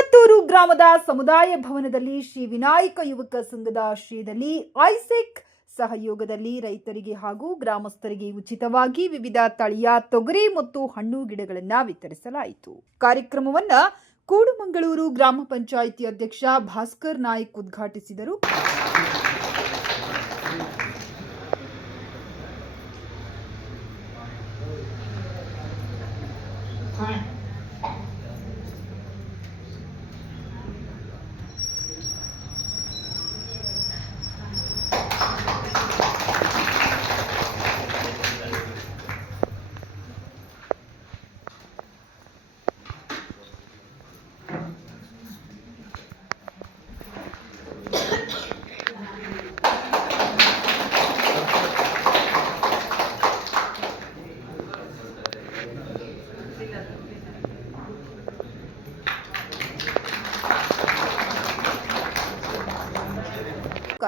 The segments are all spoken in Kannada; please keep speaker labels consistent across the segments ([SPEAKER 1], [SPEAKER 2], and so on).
[SPEAKER 1] ಚಿಕ್ಕತ್ತೂರು ಗ್ರಾಮದ ಸಮುದಾಯ ಭವನದಲ್ಲಿ ಶ್ರೀ ವಿನಾಯಕ ಯುವಕ ಸಂಘದ ಆಶ್ರಯದಲ್ಲಿ ಐಸೆಕ್ ಸಹಯೋಗದಲ್ಲಿ ರೈತರಿಗೆ ಹಾಗೂ ಗ್ರಾಮಸ್ಥರಿಗೆ ಉಚಿತವಾಗಿ ವಿವಿಧ ತಳಿಯ ತೊಗರಿ ಮತ್ತು ಹಣ್ಣು ಗಿಡಗಳನ್ನು ವಿತರಿಸಲಾಯಿತು. ಕಾರ್ಯಕ್ರಮವನ್ನು ಕೂಡುಮಂಗಳೂರು ಗ್ರಾಮ ಪಂಚಾಯಿತಿ ಅಧ್ಯಕ್ಷ ಭಾಸ್ಕರ್ ನಾಯ್ಕ್ ಉದ್ಘಾಟಿಸಿದರು.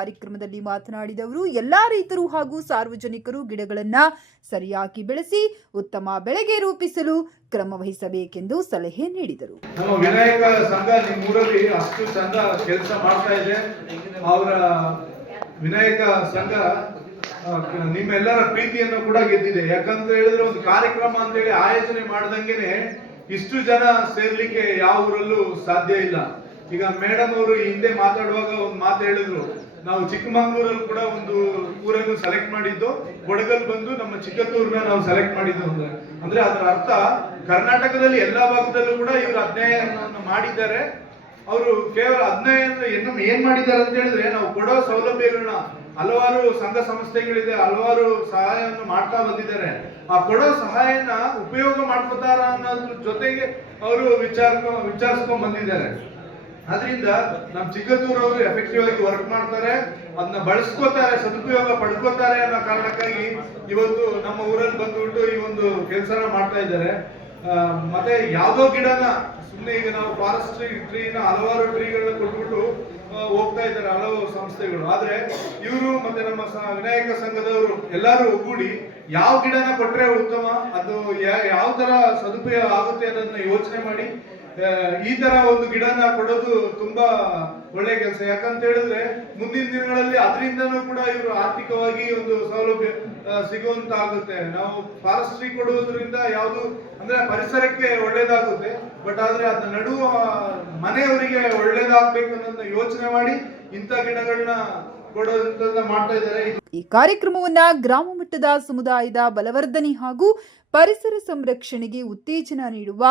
[SPEAKER 1] ಕಾರ್ಯಕ್ರಮದಲ್ಲಿ ಮಾತನಾಡಿದವರು, ಎಲ್ಲಾ ರೈತರು ಹಾಗೂ ಸಾರ್ವಜನಿಕರು ಗಿಡಗಳನ್ನ ಸರಿಯಾಗಿ ಬೆಳೆಸಿ, ಉತ್ತಮ ಬೆಳೆಗೆ ರೂಪಿಸಲು ಕ್ರಮ ವಹಿಸಬೇಕೆಂದು ಸಲಹೆ ನೀಡಿದರು.
[SPEAKER 2] ನಮ್ಮ ವಿನಾಯಕ ಸಂಘ ಅಷ್ಟು ಚಂದ ಕೆಲಸ ಮಾಡ್ತಾ ಇದೆ. ಅವರ ವಿನಾಯಕ ಸಂಘ ನಿಮ್ಮೆಲ್ಲರ ಪ್ರೀತಿಯನ್ನು ಕೂಡ ಗೆದ್ದಿದೆ. ಯಾಕಂತ ಹೇಳಿದ್ರೆ ಒಂದು ಕಾರ್ಯಕ್ರಮ ಅಂತ ಹೇಳಿ ಆಯೋಜನೆ ಮಾಡ್ದಂಗೆನೆ ಇಷ್ಟು ಜನ ಸೇರ್ಲಿಕ್ಕೆ ಯಾವ ಊರಲ್ಲೂ ಸಾಧ್ಯ ಇಲ್ಲ. ಈಗ ಮೇಡಮ್ ಅವರು ಹಿಂದೆ ಮಾತಾಡುವಾಗ ಒಂದು ಮಾತು ಹೇಳಿದ್ರು. ನಾವು ಚಿಕ್ಕಮಂಗ್ಳೂರಲ್ಲಿ ಕೂಡ ಒಂದು ಊರನ್ನು ಸೆಲೆಕ್ಟ್ ಮಾಡಿದ್ದು, ಕೊಡಗಲ್ ಬಂದು ನಮ್ಮ ಚಿಕ್ಕತ್ತೂರ್ನ ನಾವು ಸೆಲೆಕ್ಟ್ ಮಾಡಿದ್ದು ಅಂದ್ರೆ. ಅಂದ್ರೆ ಅದರ ಅರ್ಥ ಕರ್ನಾಟಕದಲ್ಲಿ ಎಲ್ಲಾ ಭಾಗದಲ್ಲೂ ಕೂಡ ಇವರು ಅಧ್ಯಯನ ಮಾಡಿದ್ದಾರೆ. ಅವರು ಕೇವಲ ಅಧ್ಯಯನ ಏನು ಏನ್ ಮಾಡಿದ್ದಾರೆ ಅಂತ ಹೇಳಿದ್ರೆ ನಾವು ಕೊಡೋ ಸೌಲಭ್ಯಗಳನ್ನ ಹಲವಾರು ಸಂಘ ಸಂಸ್ಥೆಗಳಿದೆ, ಹಲವಾರು ಸಹಾಯವನ್ನು ಮಾಡ್ತಾ ಬಂದಿದ್ದಾರೆ. ಆ ಕೊಡೋ ಸಹಾಯನ ಉಪಯೋಗ ಮಾಡ್ಕೋತಾರ ಅನ್ನೋದ್ರ ಜೊತೆಗೆ ಅವರು ವಿಚಾರ ವಿಚಾರಿಸ್ಕೊಂಡ್ ಬಂದಿದ್ದಾರೆ. ಅದರಿಂದ ನಮ್ ಚಿಕ್ಕದೂರ್ ಅವರು ಎಫೆಕ್ಟಿವ್ ಆಗಿ ವರ್ಕ್ ಮಾಡ್ತಾರೆ ಅದನ್ನ ಬಳಸ್ಕೋತಾರೆ, ಸದುಪಯೋಗ ಪಡ್ಕೋತಾರೆ ಅನ್ನೋ ಕಾರಣಕ್ಕಾಗಿ ಇವತ್ತು ನಮ್ಮ ಊರಲ್ಲಿ ಬಂದ್ಬಿಟ್ಟು ಈ ಒಂದು ಕೆಲಸನ ಮಾಡ್ತಾ ಇದ್ದಾರೆ. ಮತ್ತೆ ಯಾವ್ದೋ ಗಿಡನ ಸುಮ್ಮನೆ ಈಗ ನಾವು ಫಾರೆಸ್ಟ್ ಟ್ರೀನ ಹಲವಾರು ಟ್ರೀಗಳನ್ನ ಕೊಟ್ಬಿಟ್ಟು ಹೋಗ್ತಾ ಇದ್ದಾರೆ ಹಲವು ಸಂಸ್ಥೆಗಳು. ಆದ್ರೆ ಇವರು ಮತ್ತೆ ನಮ್ಮ ವಿನಾಯಕ ಸಂಘದವರು ಎಲ್ಲರೂ ಒಗ್ಗೂಡಿ ಯಾವ ಗಿಡನ ಕೊಟ್ರೆ ಉತ್ತಮ, ಅದು ಯಾವ ತರ ಸದುಪಯೋಗ ಆಗುತ್ತೆ ಅನ್ನೋದನ್ನ ಯೋಚನೆ ಮಾಡಿ ಈ ತರ ಒಂದು ಗಿಡನ ಕೊಡೋದು ತುಂಬಾ ಒಳ್ಳೆ ಕೆಲಸ. ಯಾಕಂತ ಹೇಳಿದ್ರೆ ಮುಂದಿನ ದಿನಗಳಲ್ಲಿ ಅದರಿಂದನೂ ಕೂಡ ಇವರು ಆರ್ಥಿಕವಾಗಿ ಒಂದು ಸೌಲಭ್ಯ ಸಿಗುವಂತ ಆಗುತ್ತೆ ನಾವು ಫಾರೆಸ್ಟ್ರಿ ಕೊಡುವುದರಿಂದ ಯಾವುದು, ಅಂದ್ರೆ ಪರಿಸರಕ್ಕೆ ಒಳ್ಳೇದಾಗುತ್ತೆ ಬಟ್ ಆದ್ರೆ ಅದನ್ನ ನಡುವ ಮನೆಯವರಿಗೆ ಒಳ್ಳೇದಾಗ್ಬೇಕು ಅನ್ನೋದನ್ನ ಯೋಚನೆ ಮಾಡಿ ಇಂಥ ಗಿಡಗಳನ್ನ ಕೊಡೋದಂತ ಮಾಡ್ತಾ ಇದ್ದಾರೆ. ಇದು
[SPEAKER 1] ಈ ಕಾರ್ಯಕ್ರಮವನ್ನ ಗ್ರಾಮ ಮಟ್ಟದ ಸಮುದಾಯದ ಬಲವರ್ಧನೆ ಹಾಗೂ ಪರಿಸರ ಸಂರಕ್ಷಣೆಗೆ ಉತ್ತೇಜನ ನೀಡುವ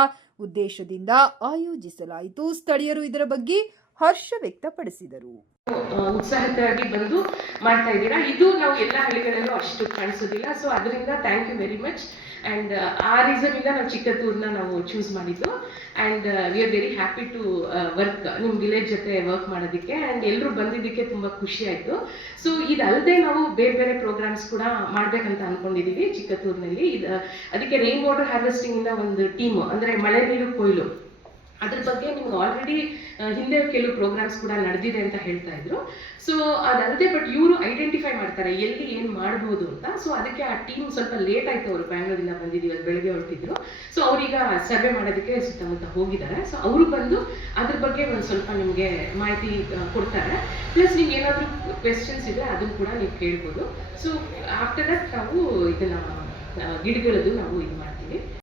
[SPEAKER 1] ಉದ್ದೇಶದಿಂದ ಆಯೋಜಿಸಲಾಯಿತು. ಸ್ಥಳೀಯರು ಇದರ ಬಗ್ಗೆ ಹರ್ಷ ವ್ಯಕ್ತಪಡಿಸಿದರು.
[SPEAKER 3] ಉತ್ಸಾಹಿತರಾಗಿ ಬಂದು ಮಾಡ್ತಾ ಇದ್ದೀರಾ? ಇದು ನಾವು ಎಲ್ಲ ಹಳ್ಳಿಗಳಲ್ಲೂ ಅಷ್ಟು ಕಾಣಿಸೋದಿಲ್ಲ. ಸೊ ಅದರಿಂದ thank you very much and ಆ ರೀಸನ್ ಇಂದ ನಾವು ಚಿಕ್ಕತ್ತೂರ್ನ ನಾವು ಚೂಸ್ ಮಾಡಿದ್ದು. And we are very happy to work ನಿಮ್ಮ ವಿಲೇಜ್ ಜೊತೆ ವರ್ಕ್ ಮಾಡೋದಕ್ಕೆ. ಆ್ಯಂಡ್ ಎಲ್ಲರೂ ಬಂದಿದ್ದಕ್ಕೆ ತುಂಬ ಖುಷಿ ಆಯಿತು. ಸೊ ಇದಲ್ಲದೆ ನಾವು ಬೇರೆ ಬೇರೆ ಪ್ರೋಗ್ರಾಮ್ಸ್ ಕೂಡ ಮಾಡಬೇಕಂತ ಅಂದ್ಕೊಂಡಿದ್ದೀವಿ ಚಿಕ್ಕತ್ತೂರಿನಲ್ಲಿ. ಇದು, ಅದಕ್ಕೆ ರೈನ್ ವಾಟರ್ ಹಾರ್ವೆಸ್ಟಿಂಗಿಂದ ಒಂದು ಟೀಮ್ ಅಂದರೆ ಮಳೆ ನೀರು ಕೊಯ್ಲು. ಅದ್ರ ಬಗ್ಗೆ ನಿಮ್ಗೆ ಆಲ್ರೆಡಿ ಹಿಂದೆ ಕೆಲವು ಪ್ರೋಗ್ರಾಮ್ಸ್ ಕೂಡ ನಡೆದಿದೆ ಅಂತ ಹೇಳ್ತಾ ಇದ್ರು. ಸೊ ಅದಲ್ಲದೆ ಬಟ್ ಇವರು ಐಡೆಂಟಿಫೈ ಮಾಡ್ತಾರೆ, ಎಲ್ಲಿ ಏನು ಮಾಡ್ಬೋದು ಅಂತ. ಸೊ ಅದಕ್ಕೆ ಆ ಟೀಮ್ ಸ್ವಲ್ಪ ಲೇಟ್ ಆಯ್ತು ಅವರು ಬ್ಯಾಂಗ್ಳೂರಿಂದ ಬಂದಿದ್ದೀವಿ ಅದು ಬೆಳಗ್ಗೆ ಹೊರಟಿದ್ರು. ಸೊ ಅವ್ರೀಗ ಸರ್ವೆ ಮಾಡೋದಕ್ಕೆ ಸುತ್ತಮುತ್ತ ಹೋಗಿದ್ದಾರೆ. ಸೊ ಅವರು ಬಂದು ಅದ್ರ ಬಗ್ಗೆ ಒಂದು ಸ್ವಲ್ಪ ನಿಮಗೆ ಮಾಹಿತಿ ಕೊಡ್ತಾರೆ. ಪ್ಲಸ್ ನಿಮ್ಗೆ ಏನಾದರೂ ಕ್ವೆಶನ್ಸ್ ಇದ್ರೆ ಅದನ್ನ ಕೂಡ ನೀವು ಕೇಳ್ಬೋದು. ಸೊ ಆಫ್ಟರ್ ದಟ್ ನಾವು ಇದನ್ನ ಗಿಡಗಳದ್ದು ನಾವು ಇದು ಮಾಡ್ತೀವಿ.